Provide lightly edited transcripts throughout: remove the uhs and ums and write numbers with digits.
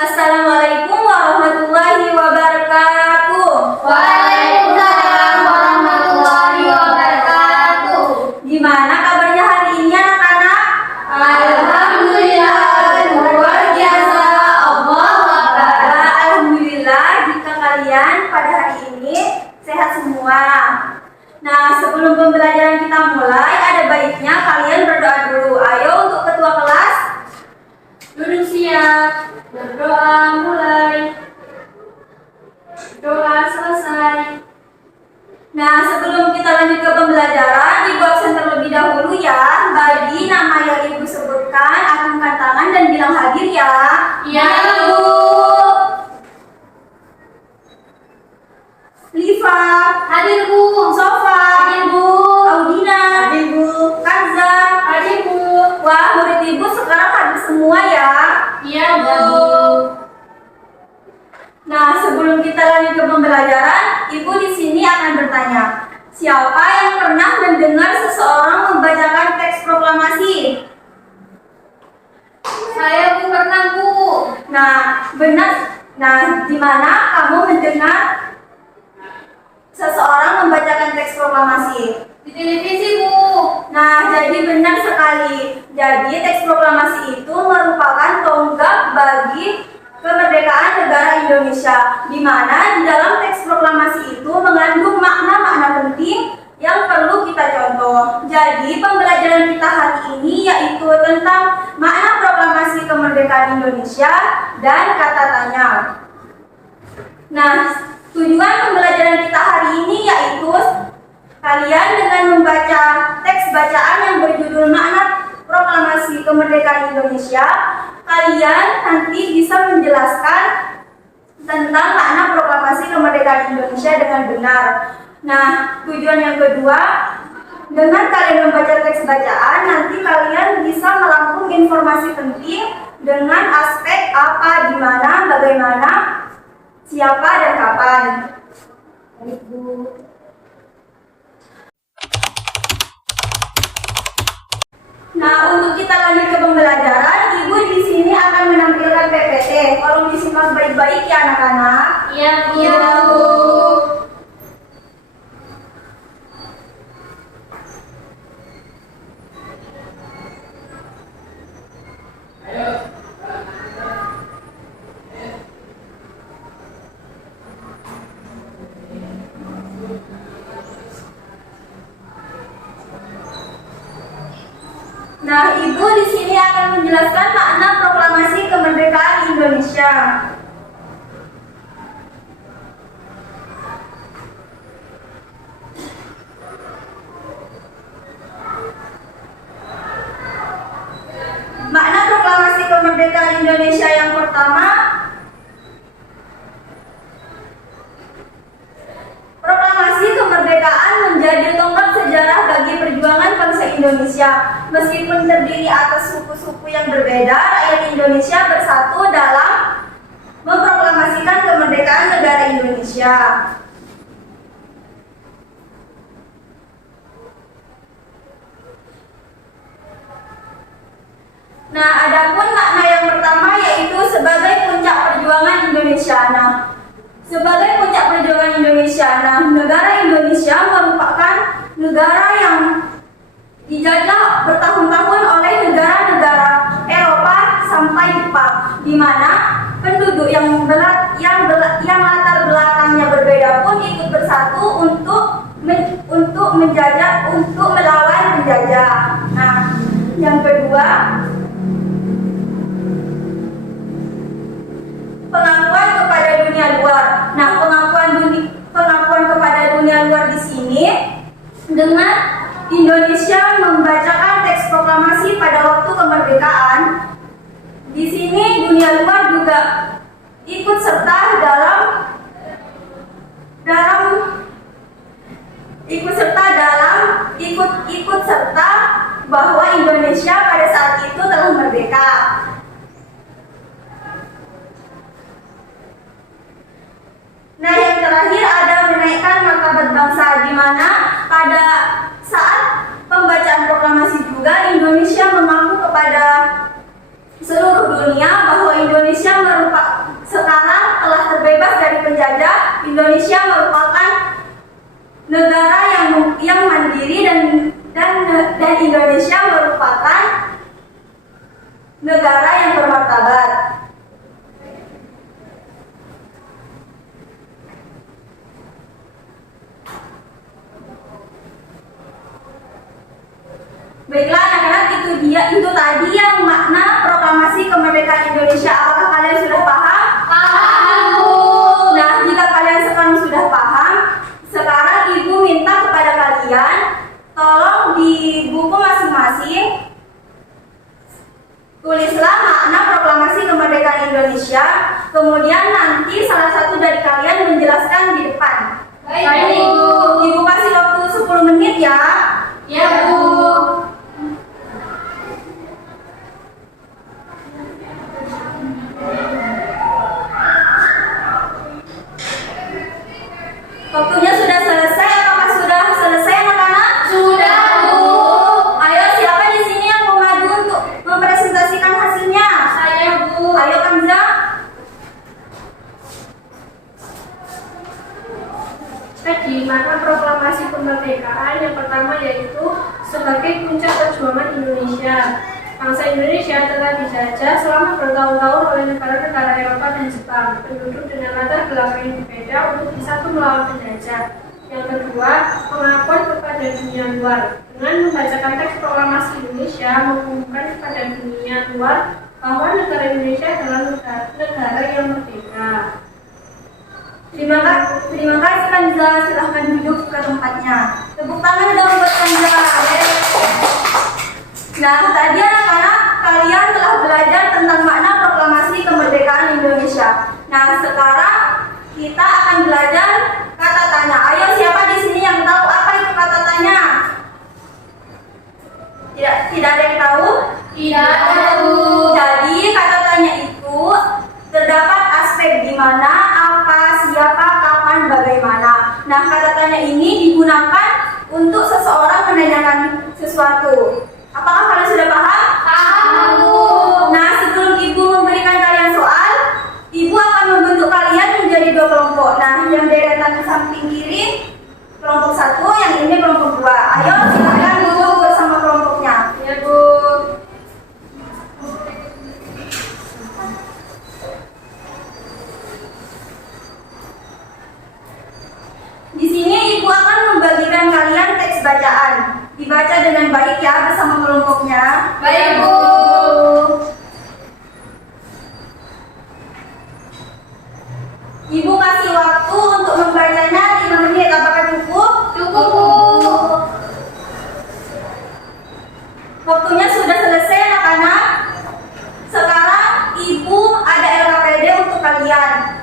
Assalamualaikum warahmatullahi wabarakatuh. Waalaikumsalam warahmatullahi wabarakatuh. Gimana kabarnya hari ini anak-anak? Alhamdulillah, luar biasa. Allahu Akbar. Alhamdulillah jika kalian pada hari ini sehat semua. Nah, sebelum pembelajaran kita mulai, ada baiknya kalian berdoa dulu. Ayo untuk ketua kelas. Duduk siap. Berdoa mulai. Doa selesai. Nah, sebelum kita lanjut ke pembelajaran, Ibu absen terlebih dahulu ya. Bagi nama yang Ibu sebutkan, acungkan tangan dan bilang hadir ya. Ya, Bu. Liva, Hadir, Bu. Sofa, Hadir, Bu. Audina, hadir Bu. Kanza, Hadir, Bu. wah murid Ibu sekarang hadir semua ya. Iya, Bu. Nah, sebelum kita lanjut ke pembelajaran, Ibu di sini akan bertanya, siapa yang pernah mendengar seseorang membacakan teks proklamasi? Saya, Bu, pernah, Bu. Nah, benar. Nah, di mana kamu mendengar seseorang membacakan teks proklamasi? Di televisi, Bu. Nah, jadi benar sekali. Jadi teks proklamasi itu merupakan tonggak bagi kemerdekaan negara Indonesia, di mana di dalam teks proklamasi itu mengandung makna-makna penting yang perlu kita contoh. Jadi pembelajaran kita hari ini yaitu tentang makna proklamasi kemerdekaan Indonesia dan kata tanya. Nah, tujuan pembelajaran kita hari ini yaitu kalian dengan membaca teks bacaan yang berjudul makna proklamasi kemerdekaan Indonesia, kalian nanti bisa menjelaskan tentang makna proklamasi kemerdekaan Indonesia dengan benar. Nah, tujuan yang kedua, dengan kalian membaca teks bacaan, nanti kalian bisa merangkum informasi penting dengan aspek apa, di mana, bagaimana, siapa, dan kapan. Ibu. Nah, untuk kita lanjut ke pembelajaran, Ibu di sini akan menampilkan PPT. Tolong disimak baik-baik ya anak-anak. Iya, Bu. Iya, Bu. Nah, Ibu di sini akan menjelaskan makna proklamasi kemerdekaan Indonesia. Makna proklamasi kemerdekaan Indonesia yang pertama, proklamasi kemerdekaan menjadi tonggak sejarah bagi perjuangan bangsa Indonesia. Meskipun terdiri atas suku-suku yang berbeda, rakyat Indonesia bersatu dalam memproklamasikan kemerdekaan negara Indonesia. Nah, adapun makna yang pertama yaitu sebagai puncak perjuangan Indonesia. Nah, sebagai puncak perjuangan Indonesia, negara Indonesia merupakan negara yang dijajah bertahun-tahun oleh negara-negara Eropa sampai Jepang, di mana penduduk yang latar belakangnya berbeda pun ikut bersatu untuk menjajah, untuk melawan penjajah. Nah, yang kedua, pengakuan kepada dunia luar. Nah, pengakuan kepada dunia luar di sini dengan Indonesia membacakan teks proklamasi pada waktu kemerdekaan. Di sini dunia luar juga ikut serta ikut serta bahwa Indonesia pada saat itu telah merdeka. Nah, yang terakhir ada menaikkan martabat bangsa, di mana pada saat pembacaan proklamasi juga Indonesia mengaku kepada seluruh dunia bahwa Indonesia Indonesia merupakan negara yang mandiri dan Indonesia merupakan negara yang bermartabat. Baiklah anak-anak, itu tadi yang makna proklamasi kemerdekaan Indonesia. Apakah kalian sudah paham? Paham, Bu. Nah, jika kalian sekarang sudah paham, sekarang Ibu minta kepada kalian tolong di buku masing-masing tulislah makna proklamasi kemerdekaan Indonesia. Kemudian nanti salah satu dari kalian menjelaskan di depan. Baik, Bu. Ibu kasih waktu 10 menit ya. Ya, Bu. Waktunya sudah selesai. Apakah sudah selesai anak-anak? Sudah, Bu. Ayo, siapa di sini yang mau maju untuk mempresentasikan hasilnya? Saya, Bu. Ayo Kamza. Tadi makna proklamasi kemerdekaan yang pertama yaitu sebagai puncak perjuangan Indonesia. Bangsa Indonesia telah dijajah selama bertahun-tahun oleh negara-negara Eropa dan Jepang, penduduk dengan latar belakang yang berbeda untuk bersatu melawan penjajah. Yang kedua, pengakuan kepada dunia luar. Dengan membacakan teks proklamasi Indonesia, mengumumkan kepada dunia luar bahwa negara Indonesia adalah negara yang merdeka. Terima kasih Kanza. Silahkan duduk ke tempatnya. Tepuk tangan dong buat Kanza. Nah, tadi anak-anak kalian telah belajar tentang makna proklamasi kemerdekaan Indonesia. Nah, sekarang kita akan belajar kata tanya. Ayo, siapa di sini yang tahu apa itu kata tanya? Tidak ada yang tahu? Tidak ada, Bu. Jadi kata tanya itu terdapat aspek di mana, apa, siapa, kapan, bagaimana. Nah, kata tanya ini digunakan untuk seseorang menanyakan sesuatu. Apakah kalian sudah paham? Paham, Bu. Nah, sebelum Ibu memberikan kalian soal, Ibu akan membentuk kalian menjadi 2 kelompok. Nah, yang deretan samping kiri kelompok 1, yang ini kelompok 2. Ayo silakan duduk bersama kelompoknya. Ya, Bu. Di sini Ibu akan membagikan kalian teks bacaan. Dibaca dengan baik ya bersama kelompoknya. Baik, Bu. Ibu kasih waktu untuk membacanya 5 menit. Apakah cukup? Cukup, Bu. Waktunya sudah selesai anak-anak. Sekarang Ibu ada LKPD untuk kalian.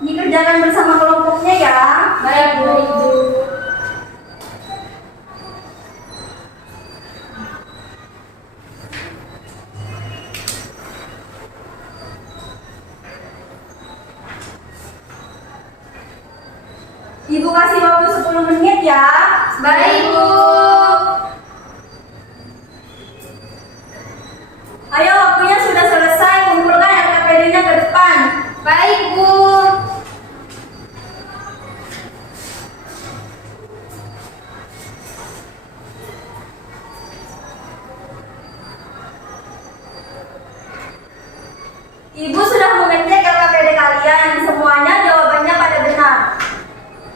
Dikerjakan bersama kelompoknya ya. Baik, Bu. Ibu kasih waktu 10 menit ya. Baik, Bu. Ayo, waktunya sudah selesai. Kumpulkan LKPD-nya ke depan. Baik, Bu. Ibu sudah mengecek LKPD kalian. Semuanya jawabannya pada benar.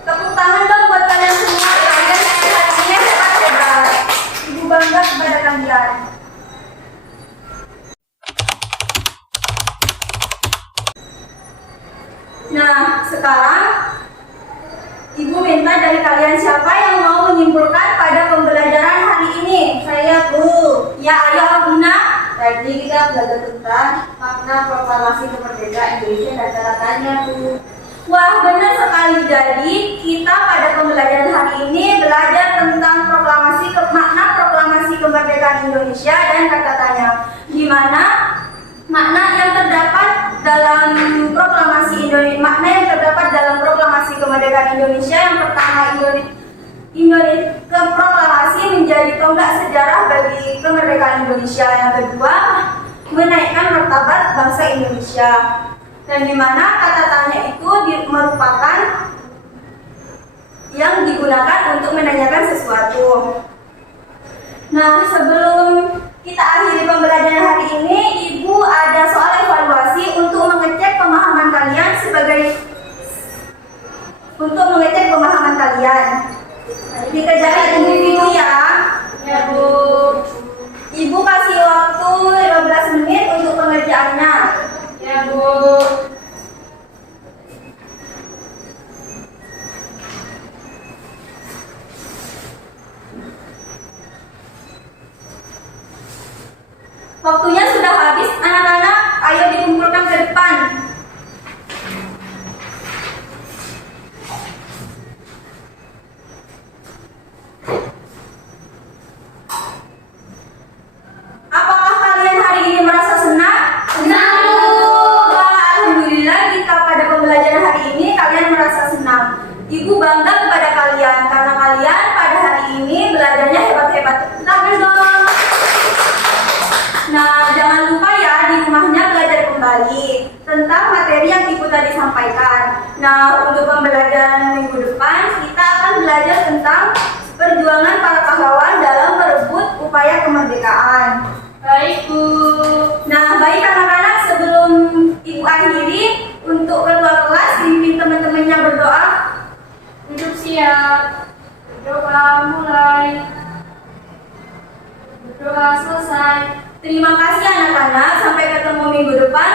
Tepuk tangan dong buat kalian semua. Kalian hasilnya hebat-hebat. Ibu bangga kepada kalian. Nah, sekarang Ibu minta dari kalian siapa yang mau menyimpulkan pada pembelajaran hari ini? Saya, Bu. Ya, ayo Alvina. Tadi kita belajar tentang makna proklamasi kemerdekaan Indonesia dan kata-katanya, Bu. Wah, benar sekali. Jadi, kita pada pembelajaran hari ini belajar tentang makna proklamasi kemerdekaan Indonesia dan kata tanya. Di mana makna yang terdapat dalam proklamasi kemerdekaan Indonesia yang pertama, proklamasi menjadi tonggak sejarah bagi kemerdekaan Indonesia. Yang kedua, menaikkan martabat bangsa Indonesia. Dan di mana kata tanya itu merupakan yang digunakan untuk menanyakan sesuatu. Nah, sebelum kita akhiri pembelajaran hari ini, Ibu ada soal evaluasi untuk mengecek pemahaman kalian dikerjakan individu ya. Ya, Bu. Ibu kasih waktu 15 menit untuk pengerjaannya. Ya, Bu. Waktunya sudah habis, anak-anak, ayo dikumpulkan ke depan. Apakah kalian hari ini merasa senang? Senang, Bu. Wah, alhamdulillah jika pada pembelajaran hari ini kalian merasa senang. Ibu bangga kepada kalian karena kalian pada hari ini belajarnya hebat-hebat. Tangan dong. Nah, jangan lupa ya di rumahnya belajar kembali tentang materi yang Ibu tadi sampaikan. Nah, untuk pembelajaran minggu depan kita akan belajar tentang perjuangan para pahlawan dalam merebut upaya kemerdekaan. Baik, Bu. Nah, baik anak-anak, sebelum Ibu akhiri, untuk ketua kelas pimpin teman-temannya berdoa. Duduk siap. Berdoa mulai. Berdoa selesai. Terima kasih anak-anak, sampai ketemu minggu depan.